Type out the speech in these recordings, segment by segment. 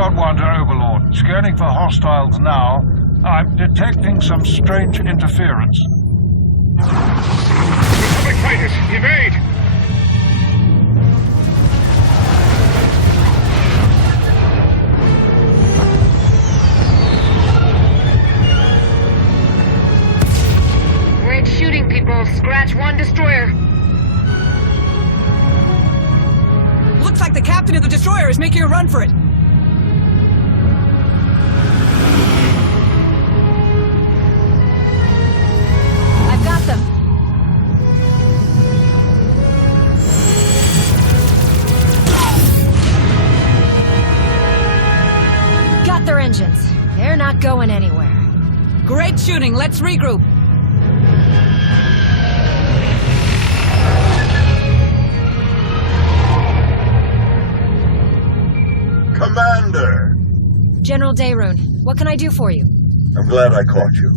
Squad 1 to Overlord. Scanning for hostiles now. I'm detecting some strange interference. Republic fighters, evade! Great shooting, people. Scratch one destroyer. Looks like the captain of the destroyer is making a run for it. I've got them. Got their engines. They're not going anywhere. Great shooting. Let's regroup. Commander! General Daerun, what can I do for you? I'm glad I caught you.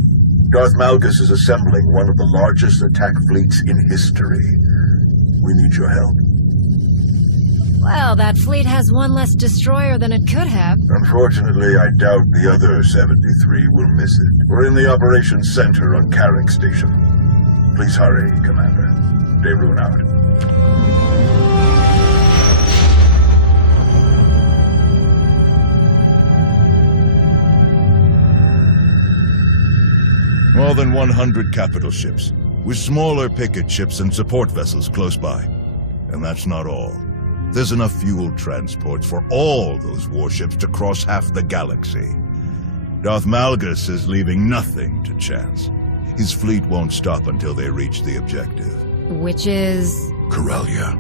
Darth Malgus is assembling one of the largest attack fleets in history. We need your help. Well, that fleet has one less destroyer than it could have. Unfortunately, I doubt the other 73 will miss it. We're in the operations center on Carrick Station. Please hurry, Commander. Daerun out. More than 100 capital ships, with smaller picket ships and support vessels close by. And that's not all. There's enough fuel transports for all those warships to cross half the galaxy. Darth Malgus is leaving nothing to chance. His fleet won't stop until they reach the objective. Which is... Corellia.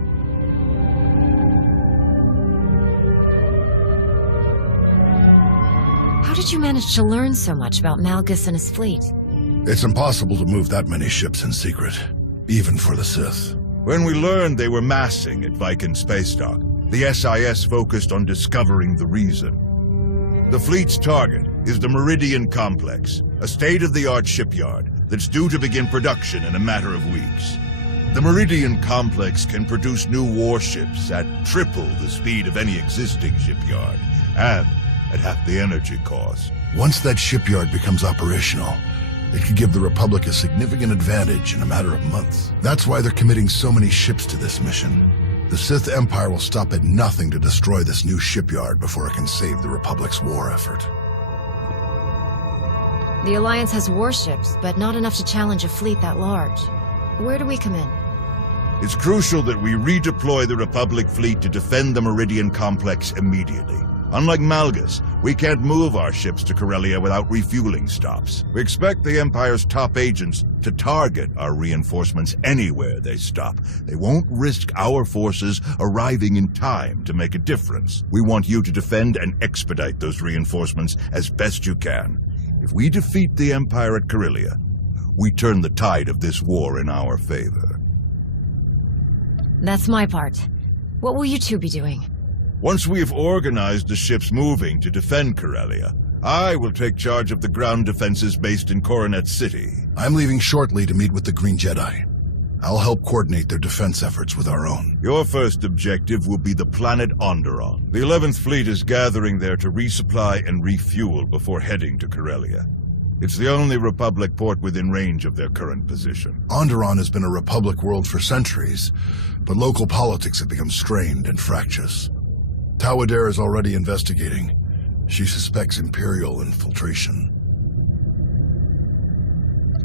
How did you manage to learn so much about Malgus and his fleet? It's impossible to move that many ships in secret, even for the Sith. When we learned they were massing at Viken Space Dock, the SIS focused on discovering the reason. The fleet's target is the Meridian Complex, a state-of-the-art shipyard that's due to begin production in a matter of weeks. The Meridian Complex can produce new warships at triple the speed of any existing shipyard, and at half the energy cost. Once that shipyard becomes operational, it could give the Republic a significant advantage in a matter of months. That's why they're committing so many ships to this mission. The Sith Empire will stop at nothing to destroy this new shipyard before it can save the Republic's war effort. The Alliance has warships, but not enough to challenge a fleet that large. Where do we come in? It's crucial that we redeploy the Republic fleet to defend the Meridian Complex immediately. Unlike Malgus, we can't move our ships to Corellia without refueling stops. We expect the Empire's top agents to target our reinforcements anywhere they stop. They won't risk our forces arriving in time to make a difference. We want you to defend and expedite those reinforcements as best you can. If we defeat the Empire at Corellia, we turn the tide of this war in our favor. That's my part. What will you two be doing? Once we have organized the ships moving to defend Corellia, I will take charge of the ground defenses based in Coronet City. I'm leaving shortly to meet with the Green Jedi. I'll help coordinate their defense efforts with our own. Your first objective will be the planet Onderon. The 11th Fleet is gathering there to resupply and refuel before heading to Corellia. It's the only Republic port within range of their current position. Onderon has been a Republic world for centuries, but local politics have become strained and fractious. Tawader is already investigating. She suspects Imperial infiltration.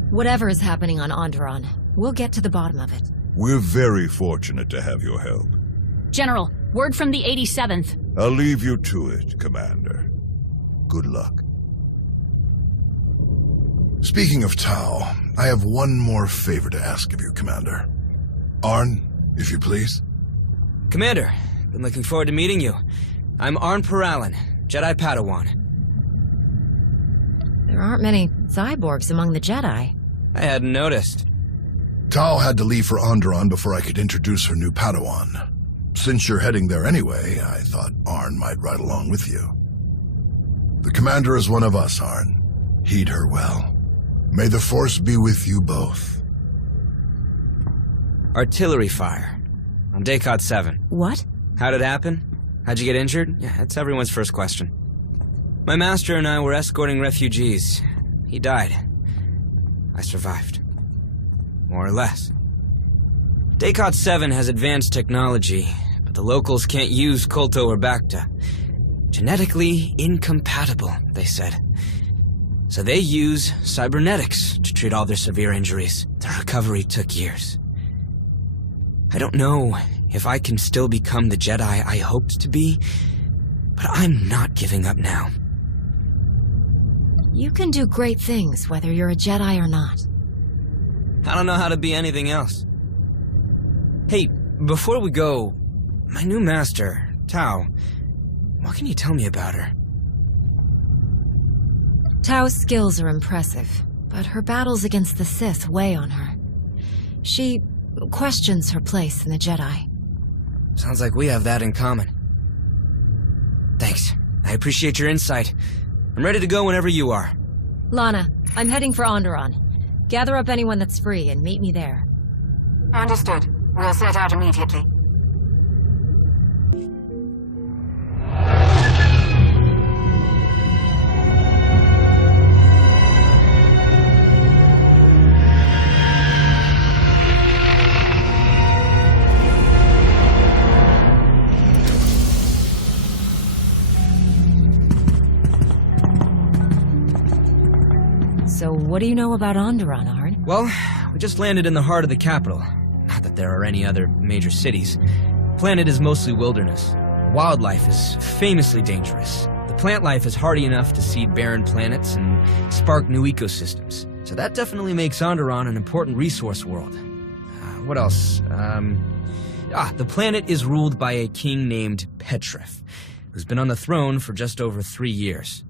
Whatever is happening on Onderon, we'll get to the bottom of it. We're very fortunate to have your help. General, word from the 87th. I'll leave you to it, Commander. Good luck. Speaking of Tau, I have one more favor to ask of you, Commander. Arn, if you please. Commander, been looking forward to meeting you. I'm Arn Paralin, Jedi Padawan. There aren't many cyborgs among the Jedi. I hadn't noticed. Tau had to leave for Onderon before I could introduce her new Padawan. Since you're heading there anyway, I thought Arn might ride along with you. The Commander is one of us, Arn. Heed her well. May the Force be with you both. Artillery fire. On Daycod 7. What? How'd it happen? How'd you get injured? Yeah, that's everyone's first question. My master and I were escorting refugees. He died. I survived. More or less. Descartes 7 has advanced technology, but the locals can't use Kolto or Bacta. Genetically incompatible, they said. So they use cybernetics to treat all their severe injuries. The recovery took years. I don't know if I can still become the Jedi I hoped to be, but I'm not giving up now. You can do great things, whether you're a Jedi or not. I don't know how to be anything else. Hey, before we go, my new master, Tao, what can you tell me about her? Tao's skills are impressive, but her battles against the Sith weigh on her. She questions her place in the Jedi. Sounds like we have that in common. Thanks. I appreciate your insight. I'm ready to go whenever you are. Lana, I'm heading for Onderon. Gather up anyone that's free and meet me there. Understood. We'll set out immediately. So what do you know about Onderon, Arn? Well, we just landed in the heart of the capital. Not that there are any other major cities. The planet is mostly wilderness. Wildlife is famously dangerous. The plant life is hardy enough to seed barren planets and spark new ecosystems. So that definitely makes Onderon an important resource world. What else? The planet is ruled by a king named Petrif, who's been on the throne for just over 3 years.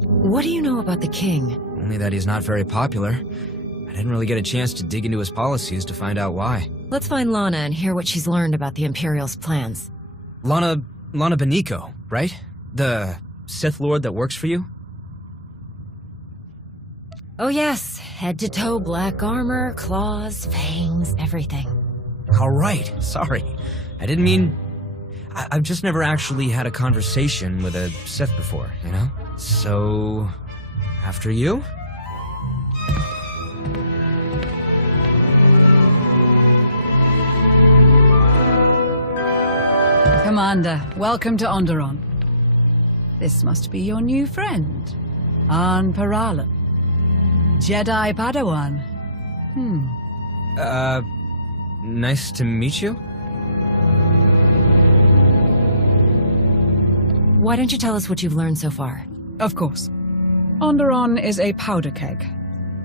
What do you know about the king? Only that he's not very popular. I didn't really get a chance to dig into his policies to find out why. Let's find Lana and hear what she's learned about the Imperial's plans. Lana Beniko, right? The Sith Lord that works for you? Oh yes, head to toe black armor, claws, fangs, everything. All right, sorry. I didn't mean... I've just never actually had a conversation with a Sith before, you know? So... after you? Commander, welcome to Onderon. This must be your new friend, Arn Paralan. Jedi Padawan. Nice to meet you? Why don't you tell us what you've learned so far? Of course. Onderon is a powder keg.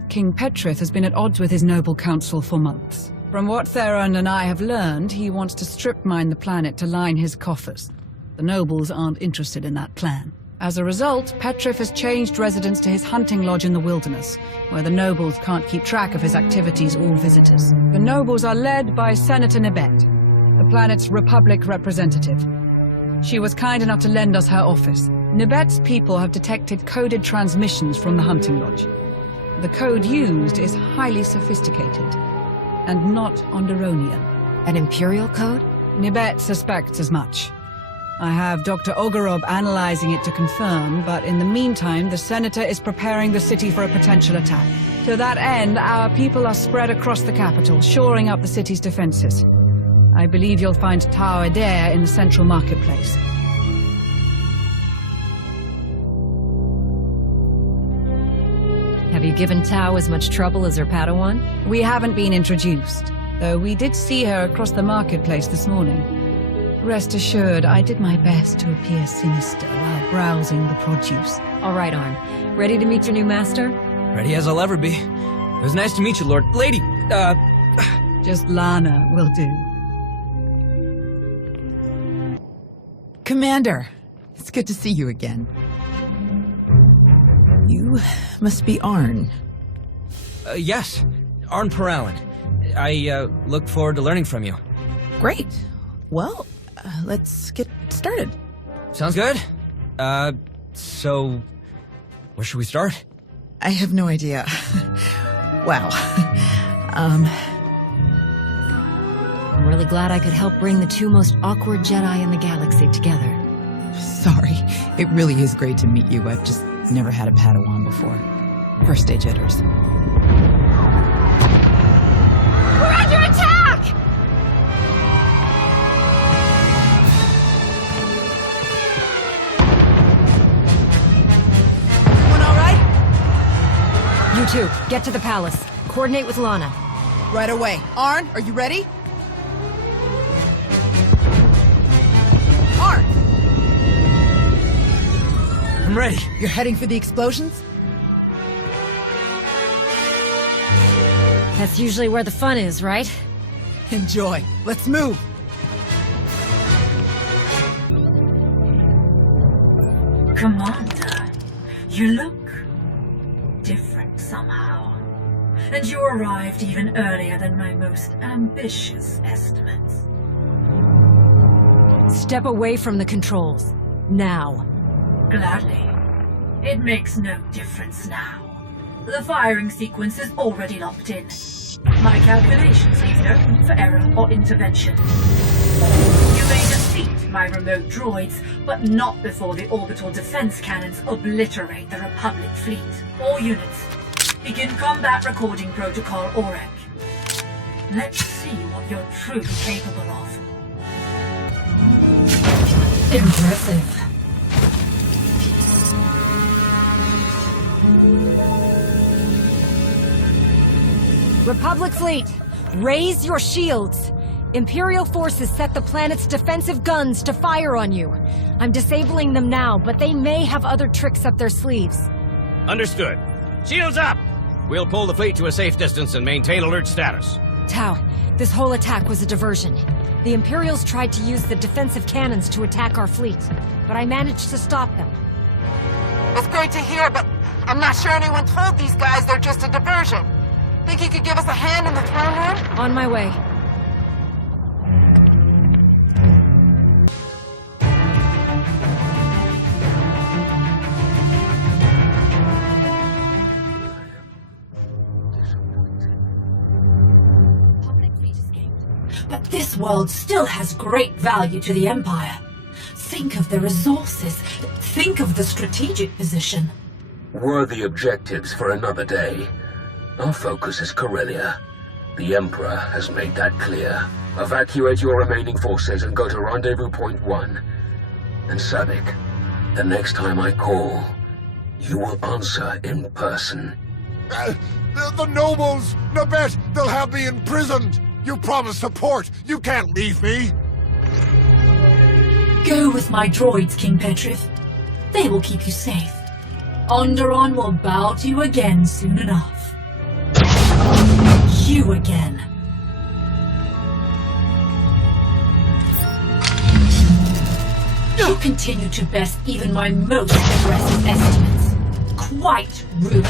King Petrith has been at odds with his noble council for months. From what Theron and I have learned, he wants to strip mine the planet to line his coffers. The nobles aren't interested in that plan. As a result, Petrith has changed residence to his hunting lodge in the wilderness, where the nobles can't keep track of his activities or visitors. The nobles are led by Senator Nibet, the planet's Republic representative. She was kind enough to lend us her office. Nibet's people have detected coded transmissions from the hunting lodge. The code used is highly sophisticated, and not Onderonian. An Imperial code? Nibet suspects as much. I have Dr. Ogorob analyzing it to confirm, but in the meantime, the Senator is preparing the city for a potential attack. To that end, our people are spread across the capital, shoring up the city's defenses. I believe you'll find Tao Adair in the central marketplace. Have you given Tao as much trouble as her Padawan? We haven't been introduced, though we did see her across the marketplace this morning. Rest assured, I did my best to appear sinister while browsing the produce. All right, Arn. Ready to meet your new master? Ready as I'll ever be. It was nice to meet you, Lord. Lady, Just Lana will do. Commander, it's good to see you again. You must be Arn. Yes, Arn Paralan. I look forward to learning from you. Great. Well, let's get started. Sounds good. So, where should we start? I have no idea. Wow. I'm really glad I could help bring the two most awkward Jedi in the galaxy together. Sorry. It really is great to meet you. I've just never had a Padawan before. First day jitters. We're under attack! Everyone all right? You two, get to the palace. Coordinate with Lana. Right away. Arn, are you ready? Arn! I'm ready. You're heading for the explosions? That's usually where the fun is, right? Enjoy. Let's move. Commander, you look different somehow. And you arrived even earlier than my most ambitious estimates. Step away from the controls. Now. Gladly. It makes no difference now. The firing sequence is already locked in. My calculations leave no room for error or intervention. You may defeat my remote droids, but not before the orbital defense cannons obliterate the Republic fleet. All units, begin combat recording protocol OREC. Let's see what you're truly capable of. Impressive. Republic fleet, raise your shields. Imperial forces set the planet's defensive guns to fire on you. I'm disabling them now, but they may have other tricks up their sleeves. Understood. Shields up! We'll pull the fleet to a safe distance and maintain alert status. Tau, this whole attack was a diversion. The Imperials tried to use the defensive cannons to attack our fleet, but I managed to stop them. That's great to hear, but I'm not sure anyone told these guys they're just a diversion. Think you could give us a hand in the throne room? On my way. But this world still has great value to the Empire. Think of the resources. Think of the strategic position. Worthy objectives for another day. Our focus is Corellia. The Emperor has made that clear. Evacuate your remaining forces and go to Rendezvous Point 1. And Savick, the next time I call, you will answer in person. The nobles! Nabet, they'll have me imprisoned! You promised support! You can't leave me! Go with my droids, King Petrith. They will keep you safe. Onderon will bow to you again soon enough. You again. You continue to best even my most aggressive estimates. Quite rude.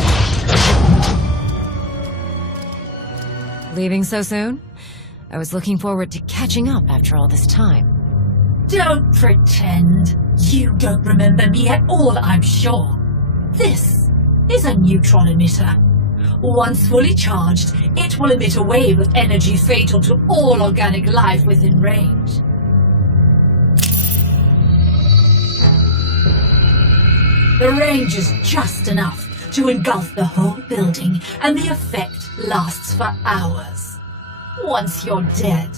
Leaving so soon? I was looking forward to catching up after all this time. Don't pretend. You don't remember me at all, I'm sure. This is a neutron emitter. Once fully charged, it will emit a wave of energy fatal to all organic life within range. The range is just enough to engulf the whole building, and the effect lasts for hours. Once you're dead,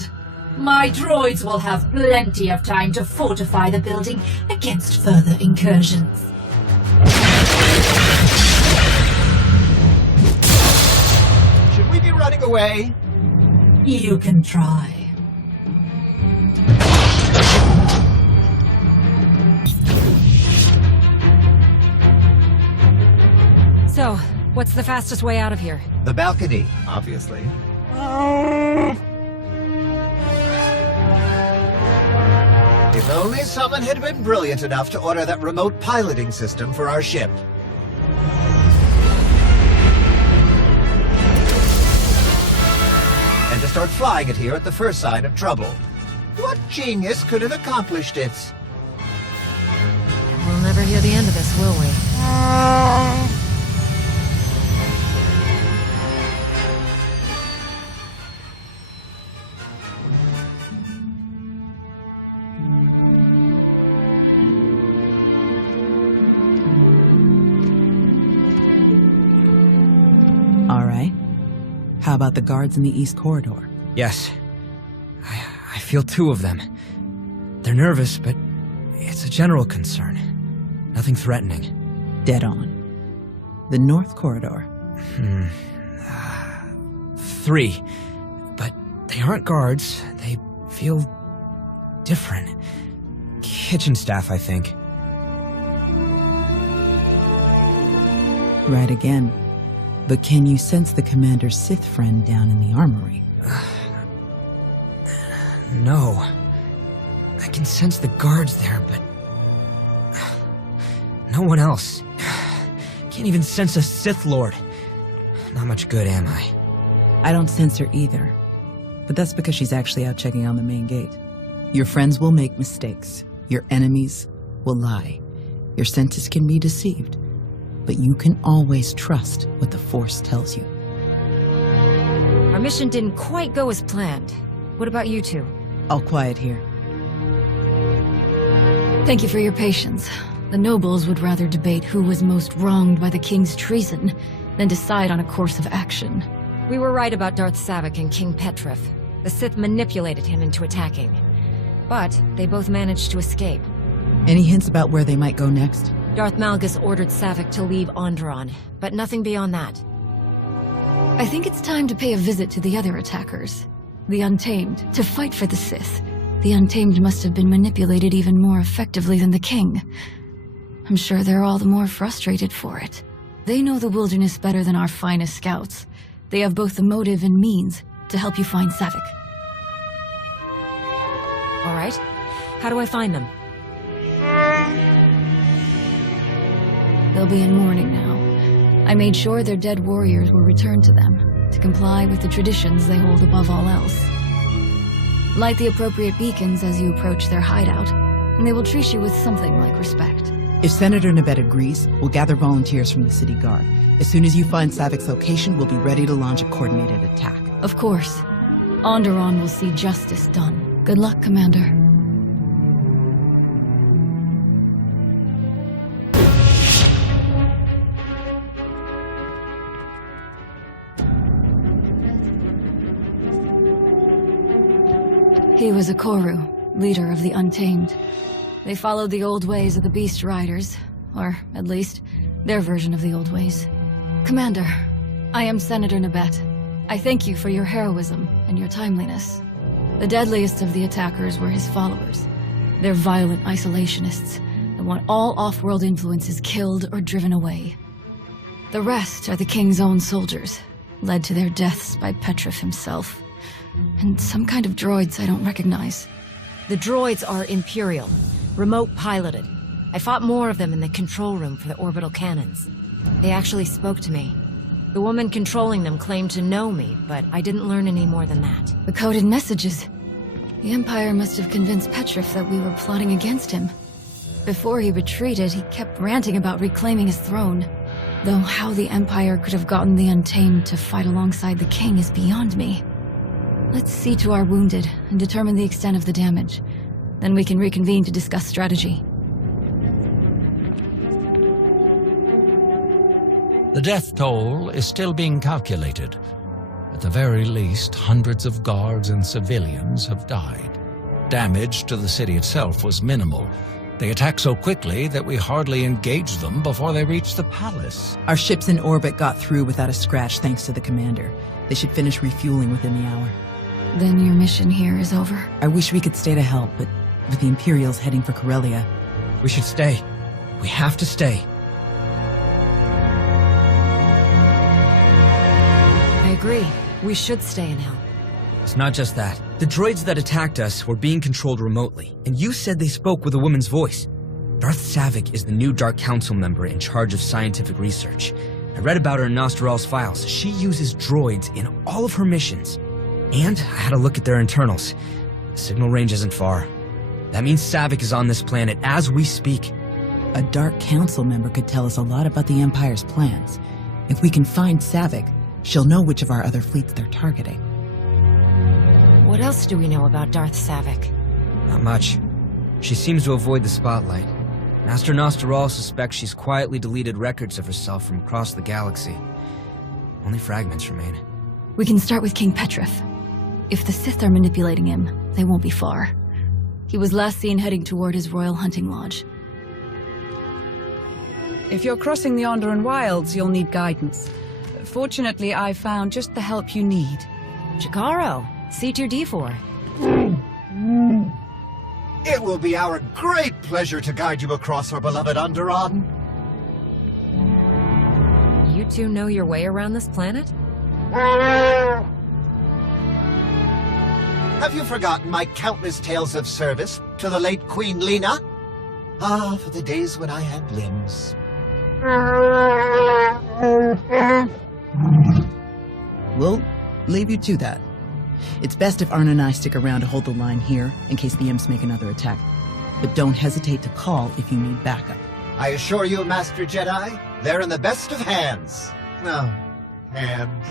my droids will have plenty of time to fortify the building against further incursions. Should we be running away? You can try. So, what's the fastest way out of here? The balcony, obviously. If only someone had been brilliant enough to order that remote piloting system for our ship. And to start flying it here at the first sign of trouble. What genius could have accomplished it? We'll never hear the end of this, will we? right? How about the guards in the East Corridor? Yes. I feel 2 of them. They're nervous, but it's a general concern. Nothing threatening. Dead on. The North Corridor? 3. But they aren't guards. They feel different. Kitchen staff, I think. Right again. But can you sense the Commander's Sith friend down in the armory? No. I can sense the guards there, but no one else. Can't even sense a Sith Lord. Not much good, am I? I don't sense her either. But that's because she's actually out checking on the main gate. Your friends will make mistakes. Your enemies will lie. Your senses can be deceived. But you can always trust what the Force tells you. Our mission didn't quite go as planned. What about you two? All quiet here. Thank you for your patience. The nobles would rather debate who was most wronged by the king's treason than decide on a course of action. We were right about Darth Savik and King Petrif. The Sith manipulated him into attacking. But they both managed to escape. Any hints about where they might go next? Darth Malgus ordered Savik to leave Onderon, but nothing beyond that. I think it's time to pay a visit to the other attackers. The Untamed, to fight for the Sith. The Untamed must have been manipulated even more effectively than the King. I'm sure they're all the more frustrated for it. They know the wilderness better than our finest scouts. They have both the motive and means to help you find Savik. All right. How do I find them? They'll be in mourning now. I made sure their dead warriors were returned to them, to comply with the traditions they hold above all else. Light the appropriate beacons as you approach their hideout, and they will treat you with something like respect. If Senator Nabet agrees, we'll gather volunteers from the city guard. As soon as you find Savik's location, we'll be ready to launch a coordinated attack. Of course. Onderon will see justice done. Good luck, Commander. He was a Koru, leader of the Untamed. They followed the old ways of the Beast Riders, or at least, their version of the old ways. Commander, I am Senator Nabet. I thank you for your heroism and your timeliness. The deadliest of the attackers were his followers. They're violent isolationists that want all off-world influences killed or driven away. The rest are the King's own soldiers, led to their deaths by Petrif himself. And some kind of droids I don't recognize. The droids are Imperial, remote piloted. I fought more of them in the control room for the orbital cannons. They actually spoke to me. The woman controlling them claimed to know me, but I didn't learn any more than that. The coded messages. The Empire must have convinced Petrif that we were plotting against him. Before he retreated, he kept ranting about reclaiming his throne. Though how the Empire could have gotten the Untamed to fight alongside the King is beyond me. Let's see to our wounded and determine the extent of the damage. Then we can reconvene to discuss strategy. The death toll is still being calculated. At the very least, hundreds of guards and civilians have died. Damage to the city itself was minimal. They attacked so quickly that we hardly engaged them before they reached the palace. Our ships in orbit got through without a scratch thanks to the commander. They should finish refueling within the hour. Then your mission here is over? I wish we could stay to help, but with the Imperials heading for Corellia... We should stay. We have to stay. I agree. We should stay and help. It's not just that. The droids that attacked us were being controlled remotely, and you said they spoke with a woman's voice. Darth Savik is the new Dark Council member in charge of scientific research. I read about her in Nostoral's files. She uses droids in all of her missions. And I had a look at their internals. The signal range isn't far. That means Savik is on this planet as we speak. A Dark Council member could tell us a lot about the Empire's plans. If we can find Savik, she'll know which of our other fleets they're targeting. What else do we know about Darth Savik? Not much. She seems to avoid the spotlight. Master Nostoral suspects she's quietly deleted records of herself from across the galaxy. Only fragments remain. We can start with King Petrith. If the Sith are manipulating him, they won't be far. He was last seen heading toward his royal hunting lodge. If you're crossing the Onderon wilds, you'll need guidance. Fortunately, I found just the help you need. Chikaro, C2 D4. It will be our great pleasure to guide you across our beloved Onderon. You two know your way around this planet? Have you forgotten my countless tales of service to the late Queen Lena? Ah, for the days when I had limbs. We'll leave you to that. It's best if Arn and I stick around to hold the line here in case the imps make another attack. But don't hesitate to call if you need backup. I assure you, Master Jedi, they're in the best of hands. Oh, hands.